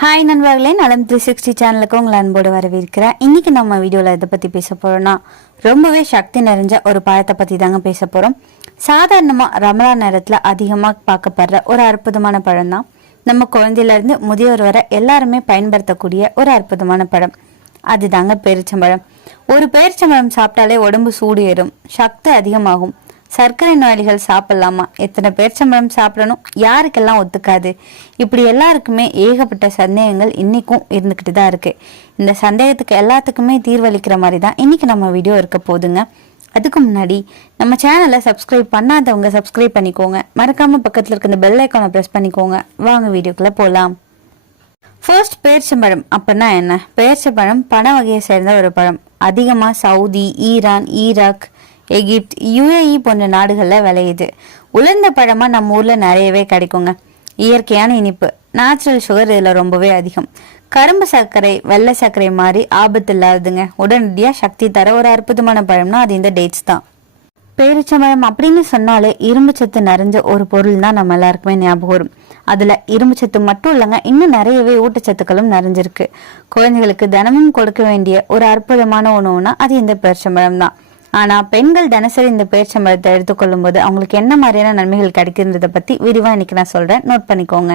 Hi நண்பர்களே. நலம் three sixty சேனலுக்கு உங்களை அன்போடு வரவேற்கிறேன். இன்றைக்கி நம்ம வீடியோவில் இதை பற்றி பேச போகிறோம்னா ரொம்பவே சக்தி நிறைஞ்ச ஒரு பழத்தை பற்றி தாங்க பேச போகிறோம் சாதாரணமாக ரமலா நேரத்தில் அதிகமாக பார்க்கப்படுற ஒரு அற்புதமான பழம் தான். நம்ம குழந்தையிலேருந்து முதியோர் வரை எல்லாருமே பயன்படுத்தக்கூடிய ஒரு அற்புதமான பழம். அதுதாங்க பேரிச்சம்பழம். ஒரு பேரிச்சம்பழம் சாப்பிட்டாலே உடம்பு சூடு ஏறும். சக்தி அதிகமாகும். சர்க்கரை நோயாளிகள் சாப்பிடலாமா? எத்தனை பேர்ச்சம்பழம் சாப்பிடணும்? யாருக்கெல்லாம் ஒத்துக்காது? இப்படி எல்லாருக்குமே ஏகப்பட்ட சந்தேகங்கள் இன்னைக்கும் இருந்துக்கிட்டு தான் இருக்கு. இந்த சந்தேகத்துக்கு எல்லாத்துக்குமே தீர்வளிக்கிற மாதிரி தான் இன்னைக்கு நம்ம வீடியோ இருக்க போதுங்க அதுக்கு முன்னாடி நம்ம சேனலை சப்ஸ்கிரைப் பண்ணாதவங்க சப்ஸ்கிரைப் பண்ணிக்கோங்க. மறக்காம பக்கத்தில் இருக்க இந்த பெல் ஐக்கானை ப்ரெஸ் பண்ணிக்கோங்க. வாங்க வீடியோக்குள்ள போகலாம் ஃபர்ஸ்ட் பேரிச்சம்பழம் அப்படின்னா என்ன? பேரிச்சம்பழம் பண வகையை சேர்ந்த ஒரு பழம். அதிகமாக Saudi Iran Iraq Egypt UAE போன்ற நாடுகளில் விளையுது. உலர்ந்த பழமாக நம்ம ஊரில் நிறையவே கிடைக்குங்க. இயற்கையான இனிப்பு நேச்சுரல் சுகர் இதில் ரொம்பவே அதிகம். கரும்பு சர்க்கரை வெள்ளை சர்க்கரை மாதிரி ஆபத்து இல்லாததுங்க. உடனடியாக சக்தி தர ஒரு அற்புதமான பழம்னா அது இந்த டேட்ஸ் தான். பேரிச்சம்பழம் அப்படின்னு சொன்னாலே இரும்பு சத்து நிறைஞ்ச ஒரு பொருள் தான் நம்ம எல்லாருக்குமே ஞாபகம் வரும். அதில் இரும்பு சத்து மட்டும் இல்லைங்க இன்னும் நிறையவே ஊட்டச்சத்துக்களும் நிறைஞ்சிருக்கு. குழந்தைகளுக்கு தினமும் கொடுக்க வேண்டிய ஒரு அற்புதமான உணவுனா அது இந்த பேரிச்சம்பழம் தான். ஆனா பெண்கள் தினசரி இந்த பேரிச்சம்பழத்தை எடுத்துக்கொள்ளும் போது அவங்களுக்கு என்ன மாதிரியான நன்மைகள் கிடைக்குன்றத பத்தி விரிவா இன்னைக்கு நான் சொல்றேன். நோட் பண்ணிக்கோங்க.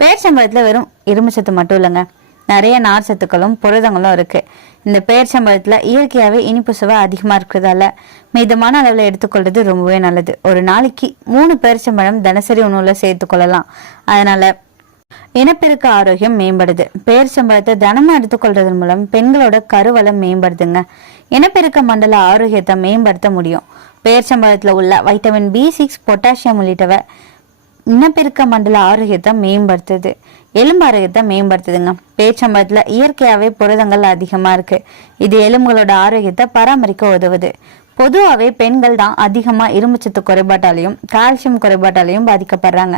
பேச்சம்பழத்துல வெறும் இரும்பு சத்து மட்டும் இல்லைங்க. நிறைய நார் சத்துக்களும் புரதங்களும் இருக்கு. இந்த பேர்ச்சம்பழத்துல இயற்கையாவே இனிப்பு சுவை அதிகமா இருக்கிறதால மிதமான அளவுல எடுத்துக்கொள்றது ரொம்பவே நல்லது. ஒரு நாளைக்கு மூணு பேர்ச்சம்பழம் தினசரி உணவுல சேர்த்துக்கொள்ளலாம் அதனால இனப்பெருக்க ஆரோக்கியம் மேம்படுது. பேரிச்சம்பழத்தை தினமும் எடுத்துக்கொள்றதன் மூலம் பெண்களோட கருவளம் மேம்படுதுங்க. இனப்பெருக்க மண்டல ஆரோக்கியத்தை மேம்படுத்த முடியும். பேரிச்சம்பழத்துல உள்ள வைட்டமின் பி சிக்ஸ் பொட்டாசியம் உள்ளிட்டவை இனப்பெருக்க மண்டல ஆரோக்கியத்தை மேம்படுத்துது. எலும்பு ஆரோக்கியத்தை மேம்படுத்துதுங்க. பேச்சம்பழத்துல இயற்கையாவே புரதங்கள் அதிகமா இருக்கு. இது எலும்புகளோட ஆரோக்கியத்தை பராமரிக்க உதவுது. பொதுவாகவே பெண்கள் தான் அதிகமாக இரும்புச்சத்து குறைபாட்டாலையும் கால்சியம் குறைபாட்டாலையும் பாதிக்கப்படுறாங்க.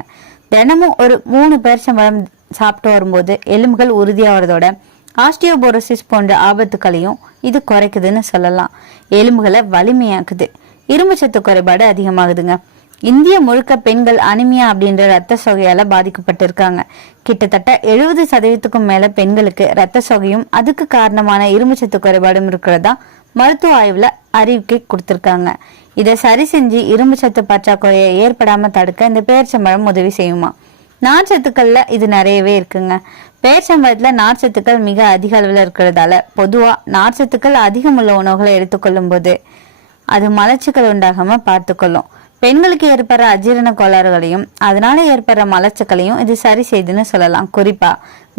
தினமும் ஒரு மூணு பேரிச்சம்பழம் சாப்பிட்டு வரும்போது எலும்புகள் உறுதியாகிறதோட ஆஸ்டியோபோரோசிஸ் போன்ற ஆபத்துக்களையும் இது குறைக்குதுன்னு சொல்லலாம். எலும்புகளை வலிமையாக்குது. இரும்பு சத்து குறைபாடு அதிகமாகுதுங்க. இந்திய முழுக்க பெண்கள் அனிமியா அப்படின்ற ரத்த சோகையால பாதிக்கப்பட்டிருக்காங்க. கிட்டத்தட்ட எழுபது சதவீதத்துக்கும் மேல பெண்களுக்கு ரத்த சோகையும் அதுக்கு காரணமான இரும்புச்சத்து குறைபாடும் இருக்கிறதா மருத்துவ ஆய்வுல அறிவிக்கை கொடுத்திருக்காங்க. இதை சரி செஞ்சு இரும்புச்சத்து பற்றாக்குறையை ஏற்படாம தடுக்க இந்த பேரிச்சம்பழம் உதவி செய்யுமா? நார்ச்சத்துக்கள்ல இது நிறையவே இருக்குங்க. பேரிச்சம்பழத்துல நார்ச்சத்துக்கள் மிக அதிக அளவில் இருக்கிறதால பொதுவா நார்ச்சத்துக்கள் அதிகம் உள்ள உணவுகளை எடுத்துக்கொள்ளும் போது அது மலச்சிக்கல் உண்டாகாம பார்த்துக்கொள்ளும். பெண்களுக்கு ஏற்படுற அஜீரண கோளாறுகளையும் அதனால ஏற்படுற மலச்சிக்கலையும் இது சரி செய்துன்னு சொல்லலாம். குறிப்பா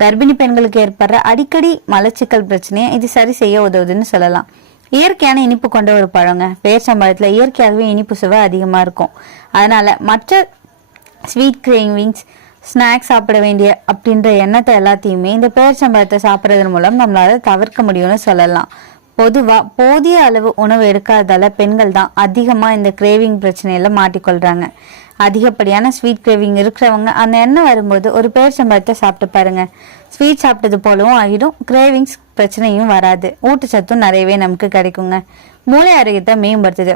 கர்ப்பிணி பெண்களுக்கு ஏற்படுற அடிக்கடி மலச்சிக்கல் பிரச்சனையை இது சரி செய்ய உதவுதுன்னு சொல்லலாம். இயற்கையான இனிப்பு கொண்ட ஒரு பழங்க. பேரிச்சம்பழத்துல இயற்கையாகவே இனிப்பு சுவை அதிகமா இருக்கும். அதனால மற்ற ஸ்வீட் கிரேவிங்ஸ் ஸ்நாக்ஸ் சாப்பிட வேண்டிய அப்படின்ற எண்ணத்தை எல்லாத்தையுமே இந்த பேரிச்சம்பழத்தை சாப்பிட்றதன் மூலம் நம்மளால தவிர்க்க முடியும்னு சொல்லலாம். பொதுவா போதிய அளவு உணவு எடுக்காததால பெண்கள் தான் அதிகமா இந்த கிரேவிங் பிரச்சனையில மாட்டிக்கொள்றாங்க. அதிகப்படியான ஸ்வீட் கிரேவிங் இருக்கிறவங்க அந்த எண்ணெய் வரும்போது ஒரு பேரிச்சம்பழத்தை சாப்பிட்டு பாருங்க. ஸ்வீட் சாப்பிட்டது போலவும் ஆகிடும். கிரேவிங்ஸ் பிரச்சனையும் வராது. ஊட்டச்சத்தும் நிறையவே நமக்கு கிடைக்குங்க. மூளை ஆரோக்கியத்தை மேம்படுத்துது.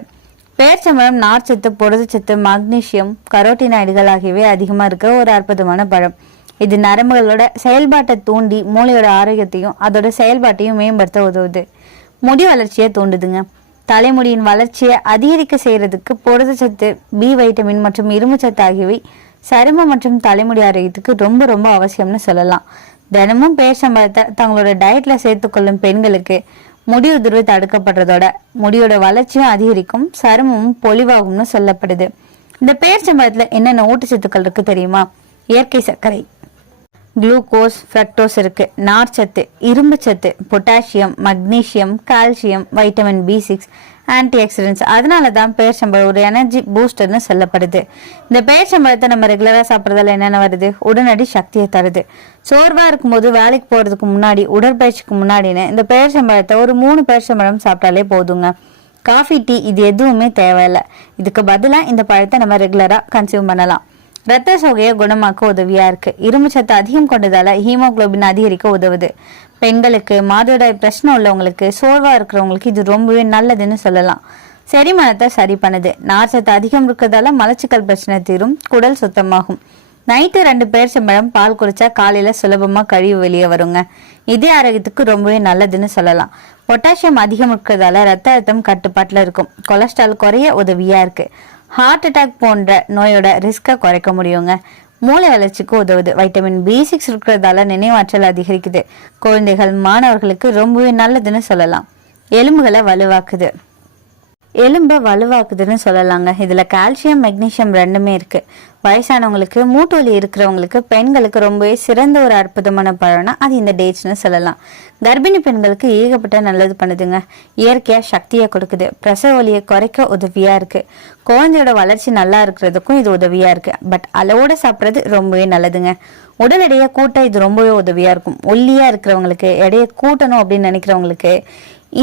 பேரிச்சம்பழம் நார்ச்சத்து புரதச்சத்து மக்னீசியம் கரோட்டினாய்டுகள் ஆகியவை அதிகமாக இருக்க ஒரு அற்புதமான பழம். இது நரம்புகளோட செயல்பாட்டை தூண்டி மூளையோட ஆரோக்கியத்தையும் அதோட செயல்பாட்டையும் மேம்படுத்த உதவுது. முடி வளர்ச்சியை தூண்டுதுங்க. தலைமுடியின் வளர்ச்சியை அதிகரிக்க செய்யறதுக்கு புரதச்சத்து பி வைட்டமின் மற்றும் இரும்புச்சத்து ஆகியவை சரும மற்றும் தலைமுடி ஆரோக்கியத்துக்கு ரொம்ப ரொம்ப அவசியம்னு சொல்லலாம். தினமும் பேரிச்சம்பழத்தை தங்களோட டயட்ல சேர்த்துக்கொள்ளும் பெண்களுக்கு முடி உதிர்வு தடுக்கப்படுறதோட முடியோட வளர்ச்சியும் அதிகரிக்கும் சருமமும் பொலிவாகும்னு சொல்லப்படுது. இந்த பேரிச்சம்பழத்துல என்னென்ன ஊட்டச்சத்துக்கள் இருக்கு தெரியுமா? இயற்கை சர்க்கரை. குளுக்கோஸ் ஃப்ரக்டோஸ் இருக்கு. நார்ச்சத்து இரும்புச்சத்து potassium magnesium calcium vitamin B six antioxidants அதனால தான் பேர்ச்சம்பழம் ஒரு எனர்ஜி பூஸ்டர்னு சொல்லப்படுது. இந்த பேர்ச்சம்பழத்தை நம்ம ரெகுலராக சாப்பிட்றதால என்னென்ன வருது? உடனடி சக்தியை தருது. சோர்வாக இருக்கும்போது வேலைக்கு போகிறதுக்கு முன்னாடி உடற்பயிற்சிக்கு முன்னாடின்னு இந்த பேர்ச்சம்பழத்தை ஒரு மூணு பேர்ச்சம்பழம் சாப்பிட்டாலே போதுங்க. காஃபி டீ இது எதுவுமே தேவையில்லை. இதுக்கு பதிலாக இந்த பழத்தை நம்ம ரெகுலராக கன்சியூம் பண்ணலாம். ரத்த சோகையை குணமாக்க உதவியா இருக்கு. இரும்பு சத்து அதிகம் கொண்டதால ஹீமோகுளோபின் அதிகரிக்க உதவுது. பெண்களுக்கு மாதவிடாய் பிரச்சனை உள்ளவங்களுக்கு சோர்வா இருக்கிறவங்களுக்கு இது ரொம்பவே நல்லதுன்னு சொல்லலாம். செரிமானத்தை சரி பண்ணுது. நார்ச்சத்து அதிகம் இருக்கிறதால மலச்சிக்கல் பிரச்சனை தீரும் குடல் சுத்தமாகும். நைட்டு ரெண்டு பேரிச்சம்பழம் பால் குடிச்சா காலையில சுலபமா கழிவு வெளியே வருங்க. இதே ஆரோக்கியத்துக்கு ரொம்பவே நல்லதுன்னு சொல்லலாம். பொட்டாசியம் அதிகம் இருக்கிறதால ரத்த அழுத்தம் கட்டுப்பாட்டில் இருக்கும். கொலஸ்ட்ரால் குறைய உதவியா இருக்கு. ஹார்ட் அட்டாக் போன்ற நோயோட ரிஸ்க்கை குறைக்க முடியுங்க. மூளை வளர்ச்சிக்கு உதவுது. வைட்டமின் பி சிக்ஸ் இருக்கிறதால நினைவாற்றல் அதிகரிக்குது. குழந்தைகள் மாணவர்களுக்கு ரொம்பவே நல்லதுன்னு சொல்லலாம். எலும்புகளை வலுவாக்குது. எலும்பை வலுவாக்குதுன்னு சொல்லலாங்க. இதில் கால்சியம் மெக்னீஷியம் ரெண்டுமே இருக்குது வயசானவங்களுக்கு மூட்டு வலி இருக்கிறவங்களுக்கு பெண்களுக்கு ரொம்பவே சிறந்த ஒரு அற்புதமான பழம்னா அது இந்த டேட்ஸ்னு சொல்லலாம். கர்ப்பிணி பெண்களுக்கு ஏகப்பட்ட நல்லது பண்ணுதுங்க. இயற்கையாக சக்தியை கொடுக்குது. பிரசவ ஒலியை குறைக்க உதவியாக இருக்குது குழந்தையோட வளர்ச்சி நல்லா இருக்கிறதுக்கும் இது உதவியாக இருக்குது பட் அளவோட சாப்பிட்றது ரொம்பவே நல்லதுங்க. உடல் எடையை கூட்ட இது ரொம்பவே உதவியாக இருக்கும். ஒல்லியாக இருக்கிறவங்களுக்கு எடையை கூட்டணும் அப்படின்னு நினைக்கிறவங்களுக்கு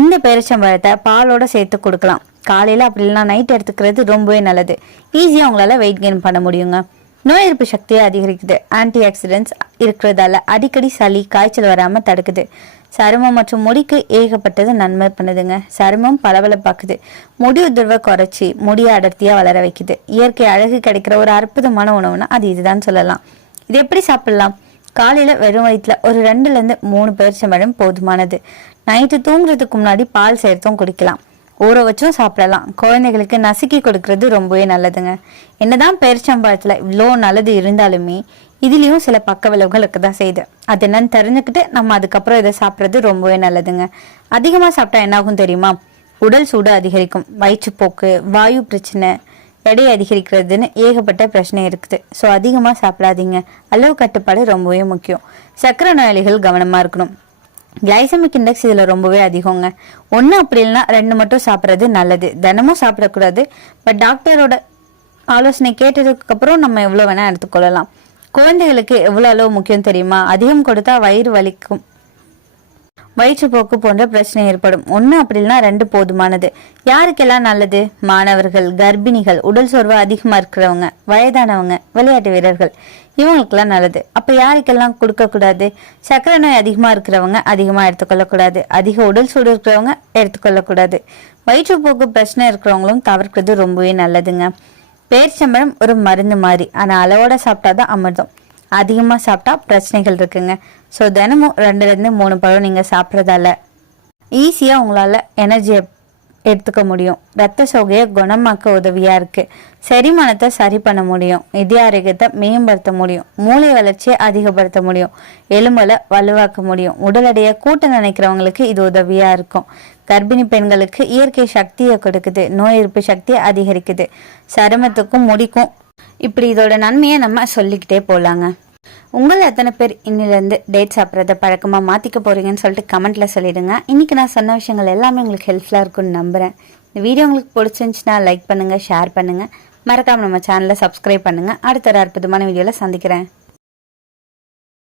இந்த பேரிச்சம்பழத்தை பாலோட சேர்த்து கொடுக்கலாம். காலையில் அப்படி இல்லைனா நைட் எடுத்துக்கிறது ரொம்பவே நல்லது. ஈஸியாக உங்களால் வெயிட் கெயின் பண்ண முடியுங்க. நோய் எதிர்ப்பு சக்தியை அதிகரிக்குது. ஆன்டி ஆக்சிடென்ட்ஸ் இருக்கிறதால அடிக்கடி சளி காய்ச்சல் வராமல் தடுக்குது. சருமம் மற்றும் முடிக்கு ஏகப்பட்டது நன்மை பண்ணுதுங்க. சருமம் பளபளப்பாக்குது முடி உதிர்வை குறைச்சி முடியை அடர்த்தியாக வளர வைக்குது. இயற்கை அழகு கிடைக்கிற ஒரு அற்புதமான உணவுனா அது இதுதான் சொல்லலாம். இது எப்படி சாப்பிடலாம்? காலையில் வெறும் வயிற்றுல ஒரு ரெண்டுலேருந்து மூணு பேரிச்சம்பழம் போதுமானது. நைட்டு தூங்குறதுக்கு முன்னாடி பால் சேர்த்தும் குடிக்கலாம். ஊற வச்சும் சாப்பிடலாம். குழந்தைகளுக்கு நசுக்கி கொடுக்கறது ரொம்பவே நல்லதுங்க. என்னதான் பேரிச்சம்பழத்தில் இவ்வளோ நல்லது இருந்தாலுமே இதுலேயும் சில பக்க விளைவுகள் இருக்க தான் செய்யுது. அது என்னன்னு தெரிஞ்சுக்கிட்டு நம்ம அதுக்கப்புறம் இதை சாப்பிட்றது ரொம்பவே நல்லதுங்க. அதிகமாக சாப்பிட்டா என்னாகும் தெரியுமா? உடல் சூடு அதிகரிக்கும். வயிற்றுப்போக்கு வாயு பிரச்சனை எடை அதிகரிக்கிறதுன்னு ஏகப்பட்ட பிரச்சனை இருக்குது. ஸோ அதிகமாக சாப்பிடாதீங்க. அளவு கட்டுப்பாடு ரொம்பவே முக்கியம். சர்க்கரை நோயாளிகள் கவனமாக இருக்கணும். கிளைசமிக் இண்டெக்ஸ் இதில் ரொம்பவே அதிகங்க. ஒன்று அப்படி இல்லைன்னா ரெண்டு மட்டும் சாப்பிட்றது நல்லது. தினமும் சாப்பிடக்கூடாது. பட் டாக்டரோட ஆலோசனை கேட்டதுக்கப்புறம் நம்ம எவ்வளோ வேணால் எடுத்துக்கொள்ளலாம். குழந்தைகளுக்கு எவ்வளோ அளவு முக்கியம் தெரியுமா? அதிகம் கொடுத்தா வயிறு வலிக்கும். வயிற்றுப்போக்கு போன்ற பிரச்சனை ஏற்படும். ஒன்று அப்படி இல்லைன்னா ரெண்டு போதுமானது. யாருக்கெல்லாம் நல்லது? மாணவர்கள் கர்ப்பிணிகள் உடல் சோர்வு அதிகமாக இருக்கிறவங்க வயதானவங்க விளையாட்டு வீரர்கள். இவங்களுக்கெல்லாம் நல்லது. அப்போ யாருக்கெல்லாம் கொடுக்கக்கூடாது? சர்க்கரை நோய் அதிகமாக இருக்கிறவங்க அதிகமாக எடுத்துக்கொள்ளக்கூடாது. அதிக உடல் சூடு இருக்கிறவங்க எடுத்துக்கொள்ளக்கூடாது. வயிற்றுப்போக்கு பிரச்சனை இருக்கிறவங்களும் தவிர்க்கிறது ரொம்பவே நல்லதுங்க. பேரிச்சம்பழம் ஒரு மருந்து மாதிரி. ஆனால் அளவோட சாப்பிட்டா தான் அமிர்தம். அதிகமாக சாப்பிட்டா பிரச்சனைகள் இருக்குங்க. ஸோ தினமும் ரெண்டுலேருந்து மூணு பழம் நீங்கள் சாப்பிட்றதால ஈஸியாக உங்களால் எனர்ஜியை எடுத்துக்க முடியும். ரத்த சோகையை குணமாக்க உதவியாக இருக்குது செரிமானத்தை சரி பண்ண முடியும். இதய ஆரோக்கியத்தை மேம்படுத்த முடியும். மூளை வளர்ச்சியை அதிகப்படுத்த முடியும். எலும்பலை வலுவாக்க முடியும். உடல் எடையை கூட்ட நினைக்கிறவங்களுக்கு இது உதவியாக இருக்கும். கர்ப்பிணி பெண்களுக்கு இயற்கை சக்தியை கொடுக்குது. நோய் எதிர்ப்பு சக்தியை அதிகரிக்குது. சருமத்துக்கும் முடிக்கும் இப்படி இதோட நன்மையை நம்ம சொல்லிக்கிட்டே போகலாங்க உங்களை எத்தனை பேர் இன்னிலேருந்து டேட் சாப்பிட்றத பழக்கமாக மாற்றிக்க போகிறீங்கன்னு சொல்லிட்டு கமெண்ட்டில் சொல்லிடுங்க. இன்றைக்கி நான் சொன்ன விஷயங்கள் எல்லாமே உங்களுக்கு ஹெல்ப்ஃபுல்லாக இருக்கும்னு நம்புகிறேன் இந்த வீடியோ உங்களுக்கு பிடிச்சிருந்துச்சுன்னா லைக் பண்ணுங்கள் ஷேர் பண்ணுங்கள் மறக்காமல் நம்ம சேனலை சப்ஸ்கிரைப் பண்ணுங்கள் அடுத்த ஒரு அற்புதமான வீடியோவில் சந்திக்கிறேன்.